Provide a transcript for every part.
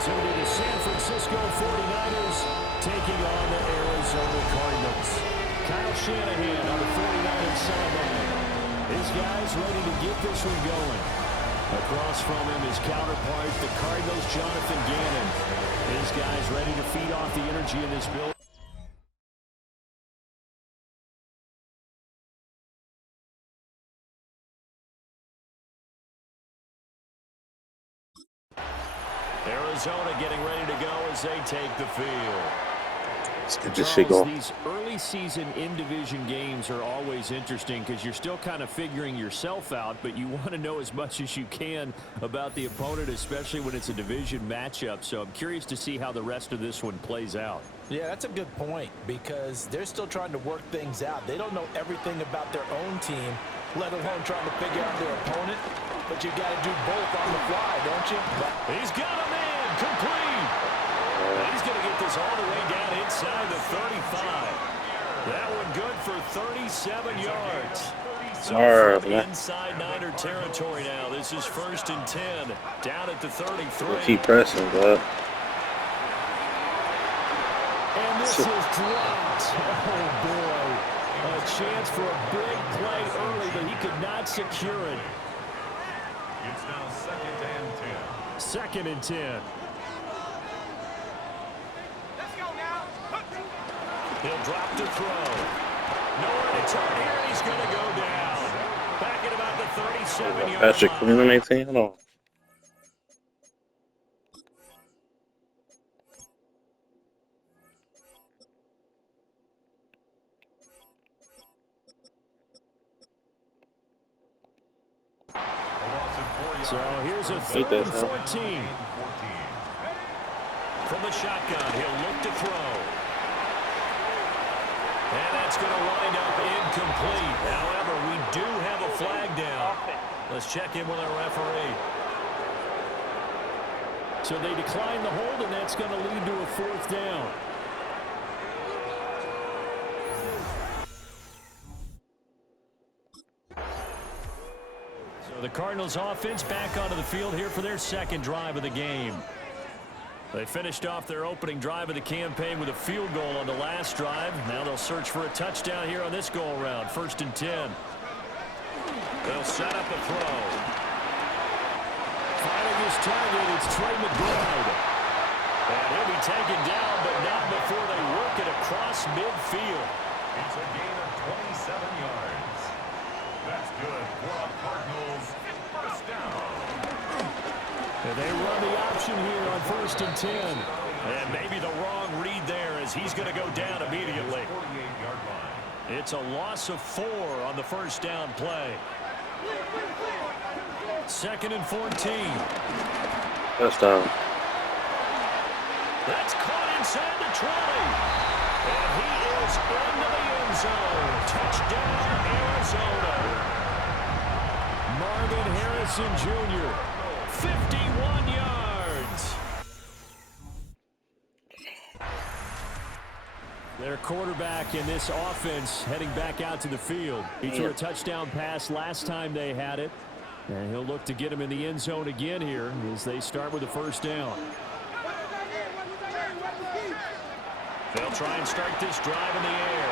As it'll be the San Francisco 49ers taking on the Arizona Cardinals. Kyle Shanahan on the 49ers sideline. His guys ready to get this one going. Across from him, his counterpart, the Cardinals' Jonathan Gannon. His guys ready to feed off the energy in this build. Arizona getting ready to go as they take the field. Let's get this shit going. These early season in-division games are always interesting because you're still kind of figuring yourself out, but you want to know as much as you can about the opponent, especially when it's a division matchup. So I'm curious to see how the rest of this one plays out. Yeah, that's a good point because they're still trying to work things out. They don't know everything about their own team, let alone trying to figure out their opponent. But you got to do both on the fly, don't you? He's got him in, complete. He's going to get this all the way down inside the 35. That one good for 37 yards. So from inside Niner territory now. This is 1st and 10. Down at the 33. We'll keep pressing, but. And this is dropped. Oh, boy. A chance for a big play early, but he could not secure it. It's now 2nd and 10. 2nd and 10. He'll drop to throw. Nowhere to turn here, and he's going to go down. Back at about the 37-yard line. Patrick Queen on 18? Hold on. So here's a 3rd and 14. From the shotgun, he'll look to throw. And that's going to wind up incomplete. However, we do have a flag down. Let's check in with our referee. So they decline the hold, and that's going to lead to a 4th down. So the Cardinals offense back onto the field here for their 2nd drive of the game. They finished off their opening drive of the campaign with a field goal on the last drive. Now they'll search for a touchdown here on this go-around. 1st and 10. They'll set up a throw. Finding his target, it's Trey McBride. And he'll be taken down, but not before they work it across midfield. It's a gain of 27 yards. That's good for the Cardinals. 1st down. And they run the option here on 1st and 10. And maybe the wrong read there as he's going to go down immediately. 48-yard line. It's a loss of 4 on the 1st down play. 2nd and 14. First down. That's caught inside the 20. And he is into the end zone. Touchdown, Arizona. Marvin Harrison Jr., 51 yards. Their quarterback in this offense heading back out to the field. He threw a touchdown pass last time they had it. And he'll look to get him in the end zone again here as they start with a 1st down. They'll try and start this drive in the air.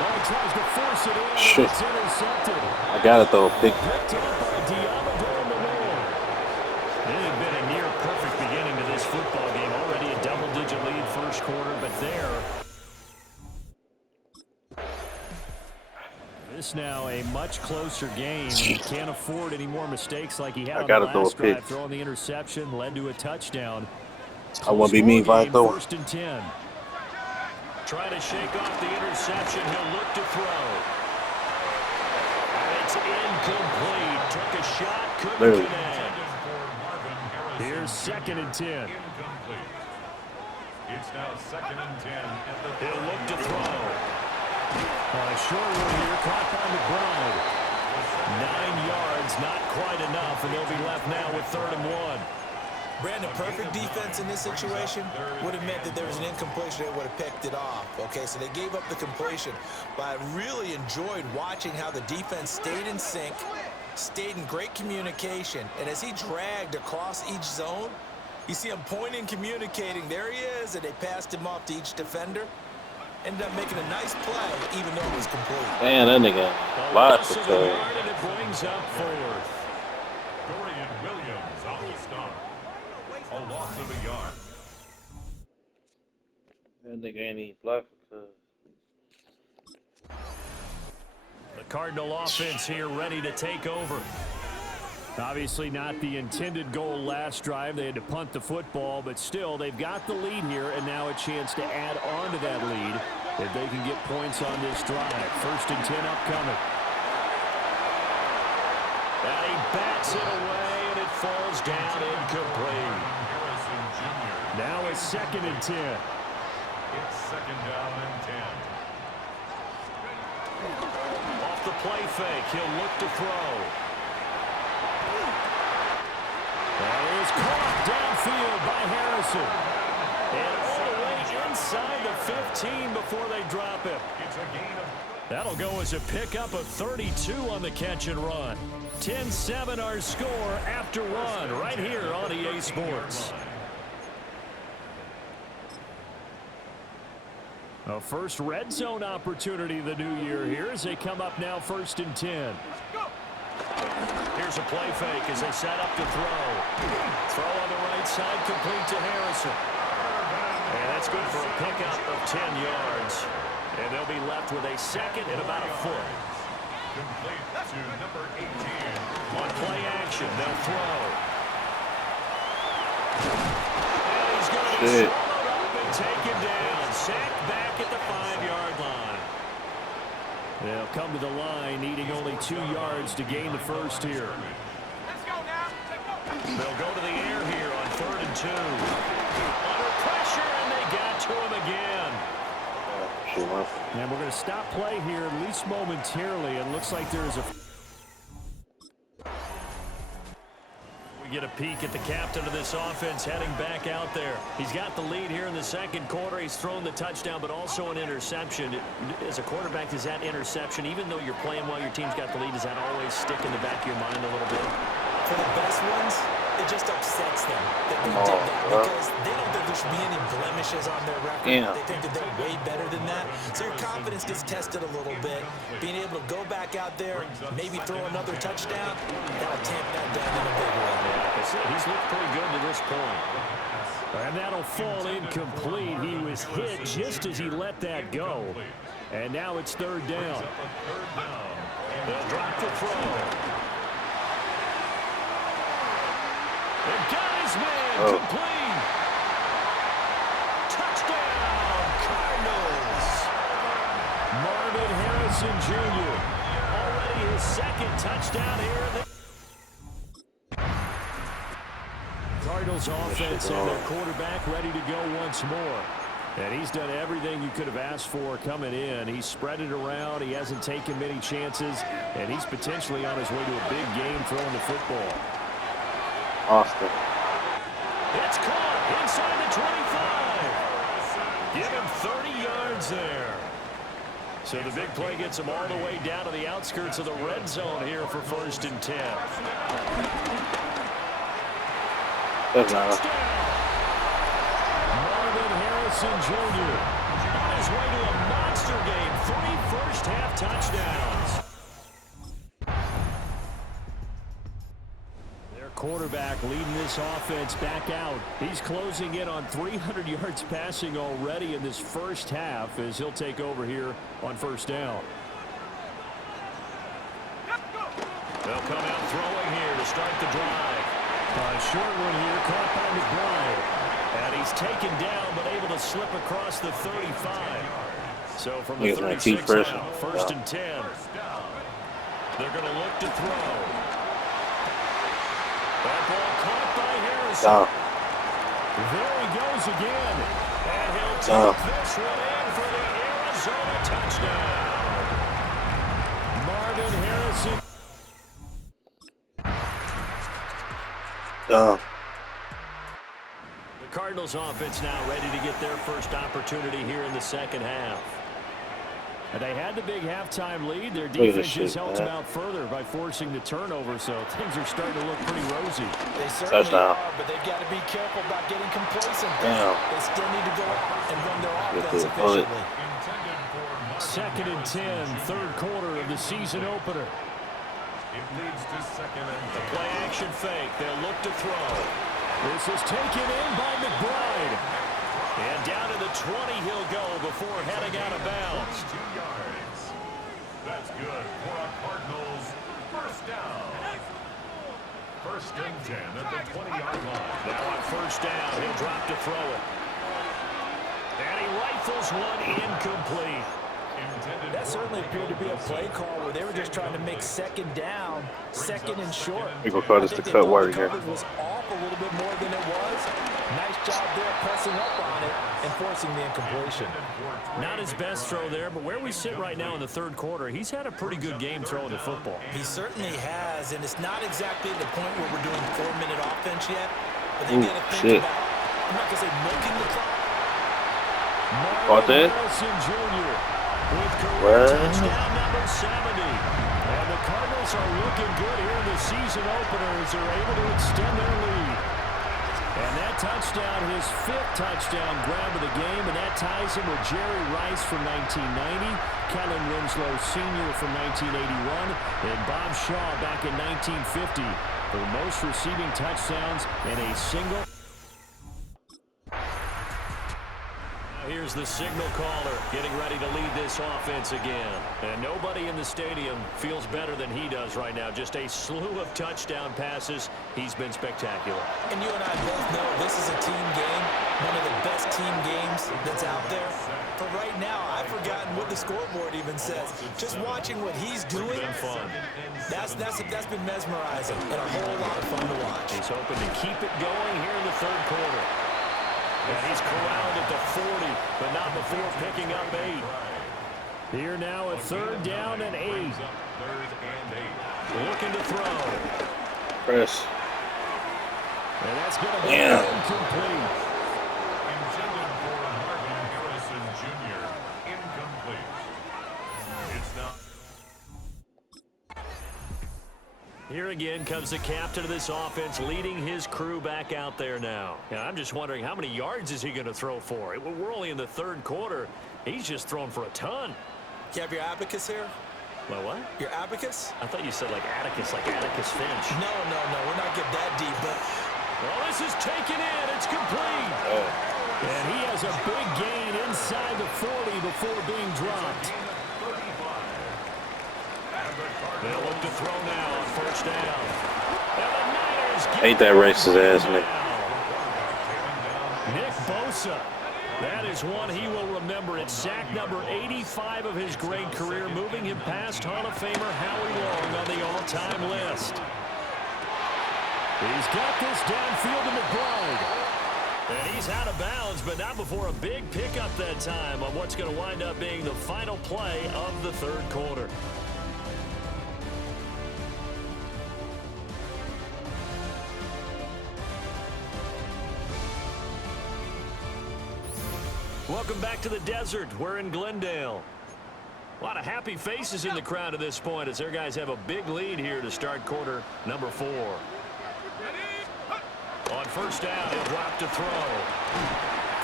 Oh, he tries to force it in. Shit. It's intercepted. I gotta throw a pick. Picked up by Diamador Malone. It had been a near perfect beginning to this football game. Already a double-digit lead 1st quarter, but there. This now a much closer game. He can't afford any more mistakes like he had on the last drive. Throwing the interception led to a touchdown. I won't be mean if I throw. 1st and 10. Trying to shake off the interception. He'll look to throw. And it's incomplete. Took a shot, couldn't connect. Here's 2nd and 10. Incomplete. It's now 2nd and 10. He'll look to throw. A short one here, caught by McBride. 9 yards, not quite enough, and they'll be left now with 3rd and 1. Brandon, perfect defense in this situation would have meant that there was an incompletion. They would have picked it off. Okay, so they gave up the completion. But I really enjoyed watching how the defense stayed in sync, stayed in great communication. And as he dragged across each zone, You see him pointing, communicating. There he is, and they passed him off to each defender. Ended up making a nice play, even though it was complete. Man, that nigga A live loss for of a today. yard, and it brings up fourth. Dorian Williams on the stop. A loss of a yard. That nigga ain't even black for today. The Cardinal offense here ready to take over. Obviously not the intended goal last drive. They had to punt the football, but still they've got the lead here, and now a chance to add on to that lead if they can get points on this drive. 1st and 10 upcoming. And he bats it away, and it falls down incomplete. Harrison Jr. Now it's 2nd and 10. It's 2nd down and 10. Off the play fake, he'll look to throw. That is caught downfield by Harrison. And all the way inside the 15 before they drop him. It's a gain of... That'll go as a pickup of 32 on the catch and run. 10-7 our score after run right here on EA Sports. A first red zone opportunity the new year here as they come up now 1st and 10. Here's a play fake as they set up to throw. Throw on the right side, complete to Harrison. And that's good for a pickup of 10 yards. And they'll be left with a 2nd and about a foot. Complete to number 18. On play action, they'll throw. And he's going to get swallowed up and taken down. Sacked back at the 5-yard line. They'll come to the line, needing only 2 yards to gain the first here. They'll go to the air here on 3rd and 2. Under pressure, and they got to him again. And we're going to stop play here, at least momentarily. It looks like there's a... We get a peek at the captain of this offense heading back out there. He's got the lead here in the 2nd quarter. He's thrown the touchdown, but also an interception. As a quarterback, does that interception, even though you're playing while your team's got the lead, does that always stick in the back of your mind a little bit? For the best ones, it just upsets them that they did that because they don't think there should be any blemishes on their record. Yeah. They think that they're way better than that. So your confidence gets tested a little bit. Being able to go back out there, maybe throw another touchdown, that'll tamp that down in a big way. Yeah, he's looked pretty good to this point. And that'll fall incomplete. He was hit just as he let that go. And now it's 3rd down. They'll drop the throw. And got his man complete. Touchdown, Cardinals. Marvin Harrison Jr. already his 2nd touchdown here in the Cardinals offense and their quarterback ready to go once more. And he's done everything you could have asked for coming in. He's spread it around. He hasn't taken many chances. And he's potentially on his way to a big game throwing the football. Austin. It's caught inside the 25. Give him 30 yards there. So the big play gets him all the way down to the outskirts of the red zone here for 1st and 10. Touchdown. Marvin Harrison Jr. on his way to a monster game. 3 first-half touchdowns. Quarterback leading this offense back out. He's closing in on 300 yards passing already in this first half as he'll take over here on 1st down. They'll come out throwing here to start the drive. A short one here caught by McBride. And he's taken down but able to slip across the 35. So from the 36 out, 1st and 10. They're going to look to throw. That ball caught by Harrison. There he goes again. And he'll take this one in for the Arizona touchdown. Marvin Harrison. The Cardinals offense now ready to get their first opportunity here in the 2nd half. They had the big halftime lead. Their Look at this defense just shit, helped them man. out further by forcing the turnover, so things are starting to look pretty rosy. They certainly Touchdown. are, but they've got to be careful about getting complacent. Damn. They still need to go out and run their Get offense the bullet. efficiently. Intended for Marvin Second and 10, third quarter of the season opener. It leads to second and The 10. play action fake. They'll look to throw. This is taken in by McBride. And down to the 20 he'll go before heading out of bounds. 2 yards. That's good for a Cardinals first down. First and 10 at the 20-yard line. Now on first down, he'll drop to throw it. And he rifles one incomplete. Intended That for certainly appeared to be a play Wilson. call where they were just trying to make second down, second and short. We gonna call this I the think they cut thought word the here. coverage was off a little bit more than it was. Nice job there pressing up on it and forcing the incompletion. Not his best throw there, but where we sit right now in the third quarter, he's had a pretty good game throwing the football. He certainly has, and it's not exactly the point where we're doing 4-minute offense yet, but they Ooh, got to think shit. about, I'm not going to say milking the clock. Caught that? Wilson Jr. with career Well. touchdown number 70. And the Cardinals are looking good here in the season opener as they're able to extend their lead. And that touchdown, his 5th touchdown grab of the game, and that ties him with Jerry Rice from 1990, Kellen Winslow Sr. from 1981, and Bob Shaw back in 1950 for most receiving touchdowns in a single. Here's the signal caller getting ready to lead this offense again. And nobody in the stadium feels better than he does right now. Just a slew of touchdown passes. He's been spectacular. And you and I both know this is a team game, one of the best team games that's out there. For right now, I've forgotten what the scoreboard even says. Just watching what he's doing, Fun. that's been mesmerizing and a whole lot of fun to watch. He's hoping to keep it going here in the third quarter. And he's corralled at the 40, but not before picking up 8. Here now at third down and 8. Third and 8. Looking to throw. Press. And that's going to be Damn. incomplete. Intended for Marvin Harrison Jr. Incomplete. It's not. Here again comes the captain of this offense, leading his crew back out there now. And I'm just wondering, how many yards is he going to throw for? We're only in the third quarter. He's just thrown for a ton. You have your abacus here? Well, what? Your abacus? I thought you said like Atticus Finch. No, we're not getting that deep, but Well, this is taken in. It's complete. Oh. And he has a big gain inside the 40 before being dropped. They'll look to throw now on first down. And the Niners get Ain't that racist ass nigga. Nick Bosa. That is one he will remember. It's sack number 85 of his great career, moving him past Hall of Famer Howie Long on the all-time list. He's got this downfield to McBride. And he's out of bounds, but not before a big pickup that time on what's going to wind up being the final play of the third quarter. Welcome back to the desert. We're in Glendale. A lot of happy faces in the crowd at this point as their guys have a big lead here to start quarter number 4. On first down, he'll drop to throw.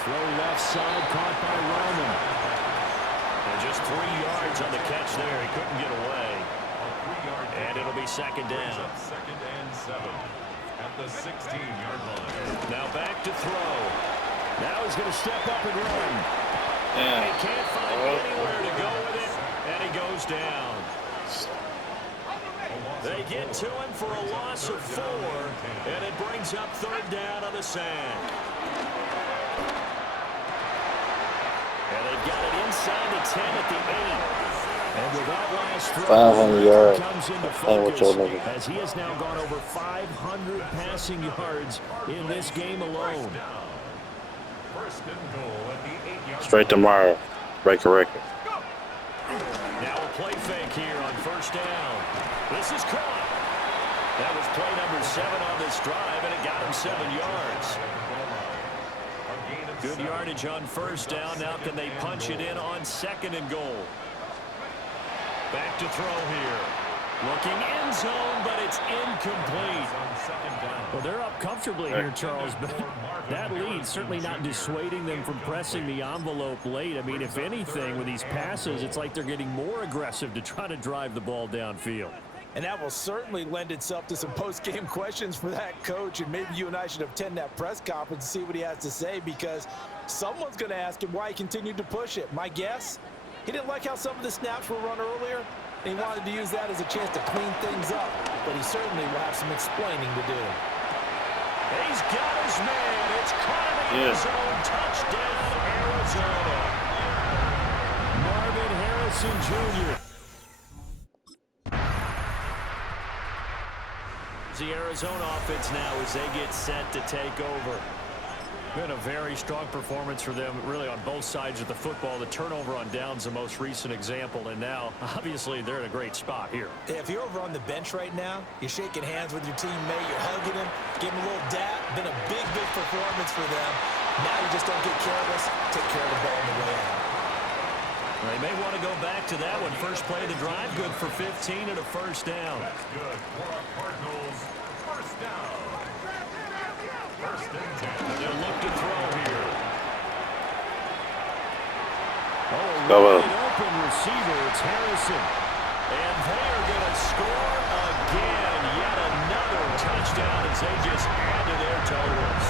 Throw left side, caught by Roman. And just 3 yards on the catch there. He couldn't get away. And it'll be second down. Second and 7 at the 16-yard line. Now back to throw. Now he's going to step up and run. Yeah. He can't find anywhere to go with it, and he goes down. They get to him for a loss of 4, and it brings up third down on the sack. And they've got it inside the 10 at the 8. And with that last throw, 500 yards. comes into Playing with your focus nigga. as he has now gone over 500 passing yards in this game alone. First and goal at the 8-yard Straight tomorrow. Break a record. Now a play fake here on first down. This is caught. That was play number 7 on this drive, and it got him 7 yards. Good yardage on first down. Now can they punch it in on second and goal? Back to throw here. Looking end zone, but it's incomplete. Well, they're up comfortably here, Charles, but that lead certainly not dissuading them from pressing the envelope late. I mean, if anything, with these passes, it's like they're getting more aggressive to try to drive the ball downfield. And that will certainly lend itself to some post-game questions for that coach, and maybe you and I should attend that press conference and see what he has to say, because someone's going to ask him why he continued to push it. My guess, he didn't like how some of the snaps were run earlier, and he wanted to use that as a chance to clean things up, but he certainly will have some explaining to do. He's got his man. It's caught in the end zone. Touchdown, Arizona. Marvin Harrison Jr. The Arizona offense now as they get set to take over. Been a very strong performance for them, really, on both sides of the football. The turnover on downs, the most recent example, and now, obviously, they're in a great spot here. If you're over on the bench right now, you're shaking hands with your teammate, you're hugging him, giving him a little dap. Been a big, big performance for them. Now you just don't get careless. Take care of the ball on the way out. They may want to go back to that one. First play of the drive, good for 15 and a first down. That's good for our Cardinals. First down. First and 10. They'll look to throw here. Oh, Go wide open receiver. It's Harrison. And they are going to score again. Yet another touchdown as they just add to their totals.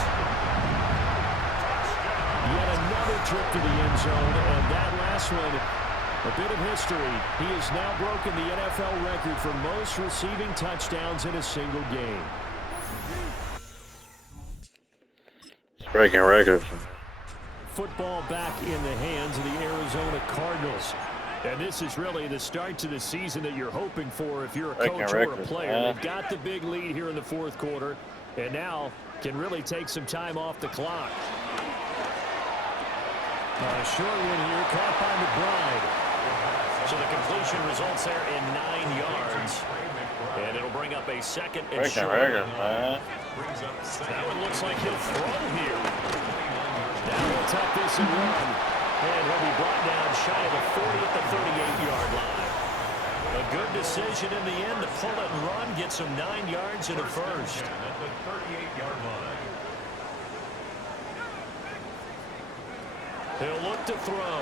Yet another trip to the end zone, and that last one, a bit of history. He has now broken the NFL record for most receiving touchdowns in a single game. It's breaking records. Football back in the hands of the Arizona Cardinals. And this is really the start to the season that you're hoping for if you're a coach or a player. They've got the big lead here in the fourth quarter, and now can really take some time off the clock. Short one here, caught by McBride. So the completion results there in 9 yards. And it'll bring up a second and short. That one looks like he'll throw here. Now he'll tuck this and run. And he'll be brought down shy of the 40 at the 38-yard line. A good decision in the end to pull it and run, get some 9 yards and a first. At the 38-yard line. He'll look to throw.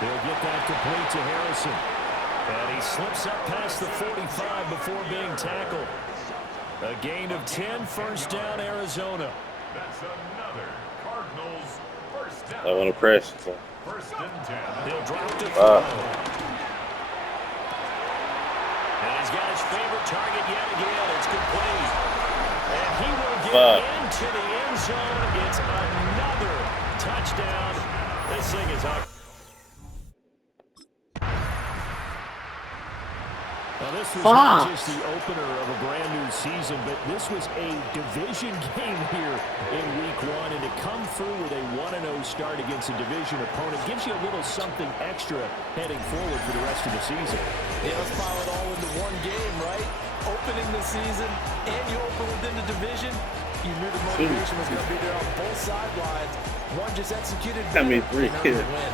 He'll get that complete to Harrison. And he slips up past the 45 before being tackled. A gain of 10, first down, Arizona. That's another Cardinals first down. I want to press. First and 10. He'll drop to throw. And he's got his favorite target yet again. It's complete. And he will get into the end zone. It's another touchdown. This thing is up. Now, this was not just the opener of a brand new season, but this was a division game here in week one. And to come through with a 1-0 start against a division opponent gives you a little something extra heading forward for the rest of the season. Yeah, let's pile it all into one game, right? Opening the season, and you open within the division. You knew the motivation was going to be there on both sidelines. One just executed better, another win.